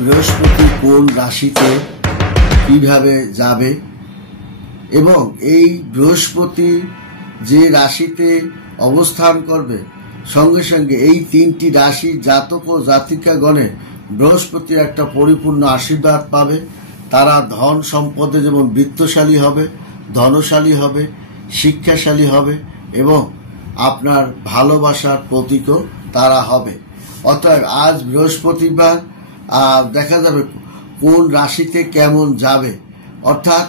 বৃহস্পতি কোন রাশিতে কিভাবে যাবে এবং এই বৃহস্পতি যে রাশিতে অবস্থান করবে সঙ্গে সঙ্গে এই তিনটি রাশির জাতক ও জাতিকাগণে বৃহস্পতি একটা পরিপূর্ণ আশীর্বাদ পাবে। তারা ধন সম্পদে যেমন বৃত্তশালী হবে, ধনশালী হবে, শিক্ষাশালী হবে এবং আপনার ভালোবাসার প্রতীকও তারা হবে। অতএব আজ বৃহস্পতিবার দেখা যাবে কোন রাশিতে কেমন যাবে, অর্থাৎ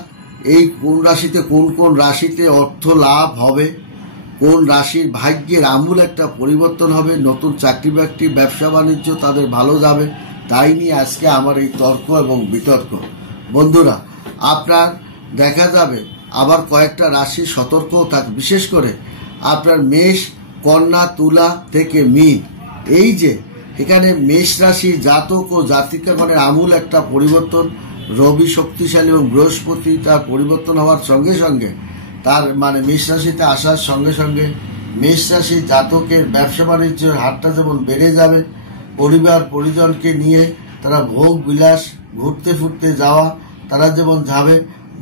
এই কোন রাশিতে কোন রাশিতে অর্থ লাভ হবে, কোন রাশির ভাগ্যের আমূল একটা পরিবর্তন হবে, নতুন চাকরি বাকরি ব্যবসা বাণিজ্য তাদের ভালো যাবে, তাই নিয়ে আজকে আমার এই তর্ক এবং বিতর্ক। বন্ধুরা, আপনার দেখা যাবে আবার কয়েকটা রাশি সতর্কও থাকে, বিশেষ করে আপনার মেষ, কন্যা, তুলা থেকে মীন। এই যে এখানে মেষ রাশির জাতক ও জাতিকাগণের আমূল একটা পরিবর্তন, রবি শক্তিশালী এবং বৃহস্পতি তার পরিবর্তন হওয়ার সঙ্গে সঙ্গে তার মেষ রাশিতে আসার সঙ্গে সঙ্গে মেষ রাশি জাতকের ব্যবসা বাণিজ্যের হারটা যেমন বেড়ে যাবে, পরিবার পরিজনকে নিয়ে তারা ভোগ বিলাস ঘুরতে ফুরতে যাওয়া তারা যেমন যাবে,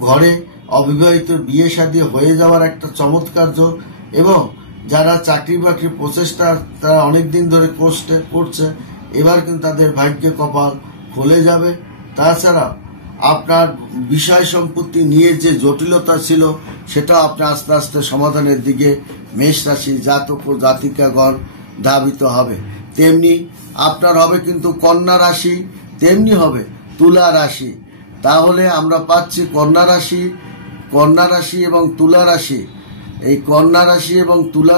ঘরে অবিবাহিত বিয়ে শাদী হয়ে যাওয়ার একটা চমৎকার যোগ এবং যারা চাকরি বাকরি প্রচেষ্টা তারা অনেকদিন ধরে করছে, এবার কিন্তু তাদের ভাগ্যে কপাল খুলে যাবে। তাছাড়া আপনার বিষয় সম্পত্তি নিয়ে যে জটিলতা ছিল সেটা আপনার আস্তে আস্তে সমাধানের দিকে মেষ রাশি জাতক ও জাতিকাগণ ধাবিত হবে। তেমনি আপনার হবে কিন্তু কন্যা রাশি, তেমনি হবে তুলা রাশি। তাহলে আমরা পাচ্ছি কন্যা রাশি এবং তুলা রাশি। এই কন্যা রাশি এবং তুলা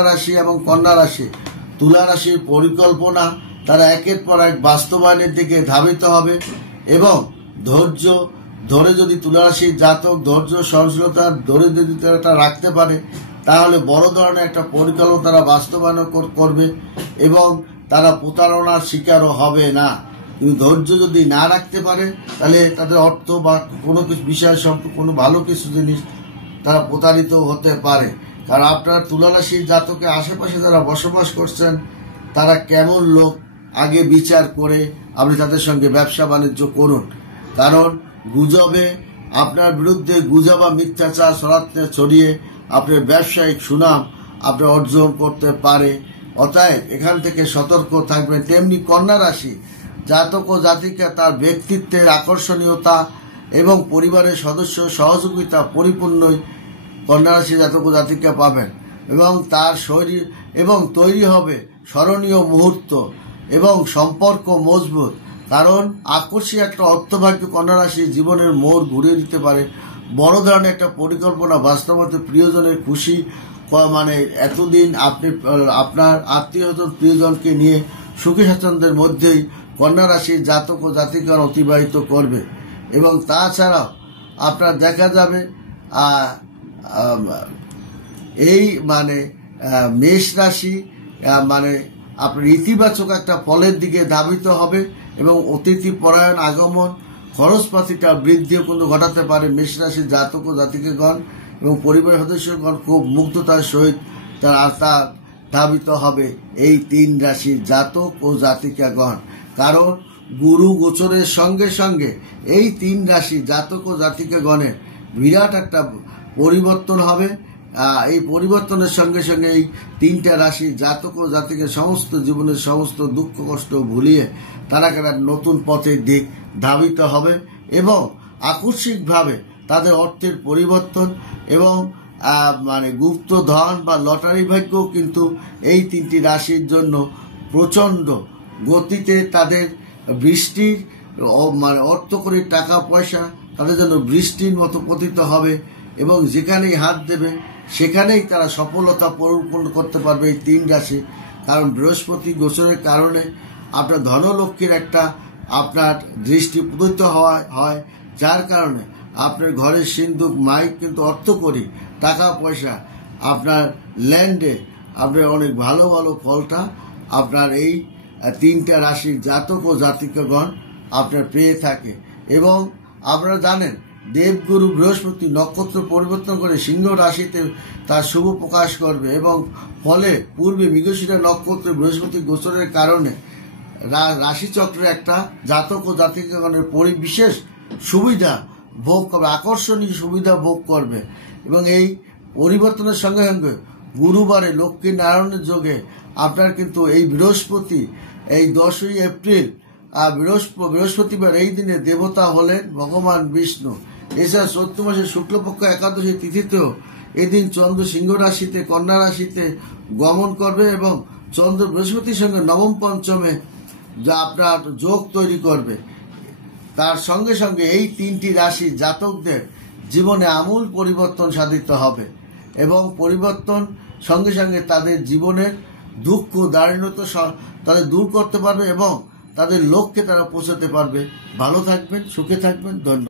রাশি এবং কন্যা রাশি, তুলা রাশির পরিকল্পনা তারা একের পর এক বাস্তবায়নের দিকে ধাবিত হবে এবং ধৈর্য ধরে যদি তুলা রাশির জাতক ধৈর্য সহনশীলতা ধরে যদি তারা রাখতে পারে তাহলে বড় ধরনের একটা পরিকল্পনা তারা বাস্তবায়ন করবে এবং তারা প্রতারণার শিকারও হবে না। কিন্তু ধৈর্য যদি না রাখতে পারে তাহলে তাদের অর্থ বা কোনো কিছু বিষয় সম্পর্কে কোনো ভালো কিছু জিনিস তারা প্রতারিত হতে পারে। কারণ আপনার তুলা রাশির জাতকের আশেপাশে যারা বসবাস করছেন তারা কেমন লোক আগে বিচার করে আপনি তাদের সঙ্গে ব্যবসা বাণিজ্য করুন। কারণ গুজবে আপনার বিরুদ্ধে গুজব বা মিথ্যাচার ছড়িয়ে আপনার ব্যবসায়িক সুনাম আপনি অর্জন করতে পারে। অতএব এখান থেকে সতর্ক থাকবেন। তেমনি কন্যা রাশি জাতক ও জাতিকা তার ব্যক্তিত্বের আকর্ষণীয়তা এবং পরিবারের সদস্য সহযোগিতা পরিপূর্ণই কন্যা রাশি জাতক ও জাতিকা পাবেন এবং তার শরীর এবং তৈরি হবে স্মরণীয় মুহূর্ত এবং সম্পর্ক মজবুত। কারণ আকর্ষী একটা অর্থভাগ্য কন্যা রাশি জীবনের মোড় ঘুরিয়ে দিতে পারে। বড় ধরনের একটা পরিকল্পনা বাস্তবতে প্রিয়জনের খুশি এতদিন আপনি আপনার আত্মীয় প্রিয়জনকে নিয়ে সুখী স্বাচ্ছন্দ্যের মধ্যেই কন্যা রাশির জাতক ও জাতিকার অতিবাহিত করবে এবং তাছাড়াও আপনার দেখা যাবে এই মেষ রাশি আপনার ইতিবাচক একটা ফলের দিকে ধাবিত হবে এবং অতিথি পরায়ণ আগমন খরচপাতিটা বৃদ্ধিও কিন্তু ঘটাতে পারে মেষ রাশির জাতক ও জাতিকাগণ এবং পরিবারের সদস্যগণ খুব মুগ্ধতার সহিত তারা ধাবিত হবে এই তিন রাশির জাতক ও জাতিকাগণ। কারণ গুরু গোচরের সঙ্গে সঙ্গে এই তিন রাশি জাতক ও জাতিকাগণের বিরাট একটা পরিবর্তন হবে। এই পরিবর্তনের সঙ্গে সঙ্গে এই তিনটা রাশি জাতক ও জাতিকের সমস্ত জীবনের সমস্ত দুঃখ কষ্ট ভুলিয়ে তারা নতুন পথের দিক ধাবিত হবে এবং আকস্মিকভাবে তাদের অর্থের পরিবর্তন এবং গুপ্ত ধন বা লটারি ভাগ্য কিন্তু এই তিনটি রাশির জন্য প্রচন্ড গতিতে তাদের বৃষ্টির অর্থকরী টাকা পয়সা তাদের জন্য বৃষ্টির মতো পতিত হবে এবং যেখানেই হাত দেবে সেখানেই তারা সফলতা পূরণ করতে পারবে এই তিন রাশি। কারণ বৃহস্পতি গোচরের কারণে আপনার ধনলক্ষ্মীর একটা আপনার দৃষ্টি পতিত হয়, যার কারণে আপনার ঘরের সিন্ধুক মাইক কিন্তু অর্থকরী টাকা পয়সা আপনার ল্যান্ডে আপনার অনেক ভালো ভালো ফলটা আপনার এই তিনটা রাশির জাতক ও জাতিকাগণ আপনার পেয়ে থাকে। এবং আপনারা জানেন দেবগুরু বৃহস্পতি নক্ষত্র পরিবর্তন করে সিংহ রাশিতে তার শুভ প্রকাশ করবে এবং ফলে পূর্বে মৃগশিরা নক্ষত্রে বৃহস্পতি গোচরের কারণে রাশিচক্রের একটা জাতক ও জাতিকাগণের বিশেষ সুবিধা ভোগ করবে, আকর্ষণীয় সুবিধা ভোগ করবে। এবং এই পরিবর্তনের সঙ্গে সঙ্গে গুরুবারে লক্ষ্মী নারায়ণের যোগে আপনার কিন্তু এই বৃহস্পতি, এই 10ই এপ্রিল বৃহস্পতিবার এই দিনে দেবতা হলেন ভগবান বিষ্ণু। এছাড়া চৈত্র মাসের শুক্লপক্ষ একাদশী তিথিতেও এদিন চন্দ্র সিংহ রাশিতে, কন্যা রাশিতে গমন করবে এবং চন্দ্র বৃহস্পতির সঙ্গে নবম পঞ্চমে যা আপনার যোগ তৈরি করবে। তার সঙ্গে সঙ্গে এই 3টি রাশি জাতকদের জীবনে আমূল পরিবর্তন সাধিত হবে এবং পরিবর্তন সঙ্গে সঙ্গে তাদের জীবনের দুঃখ দারিদ্রতা তাদের দূর করতে পারবে এবং তাদের লক্ষ্যে তারা পৌঁছাতে পারবে। ভালো থাকবেন, সুখে থাকবেন। ধন্যবাদ।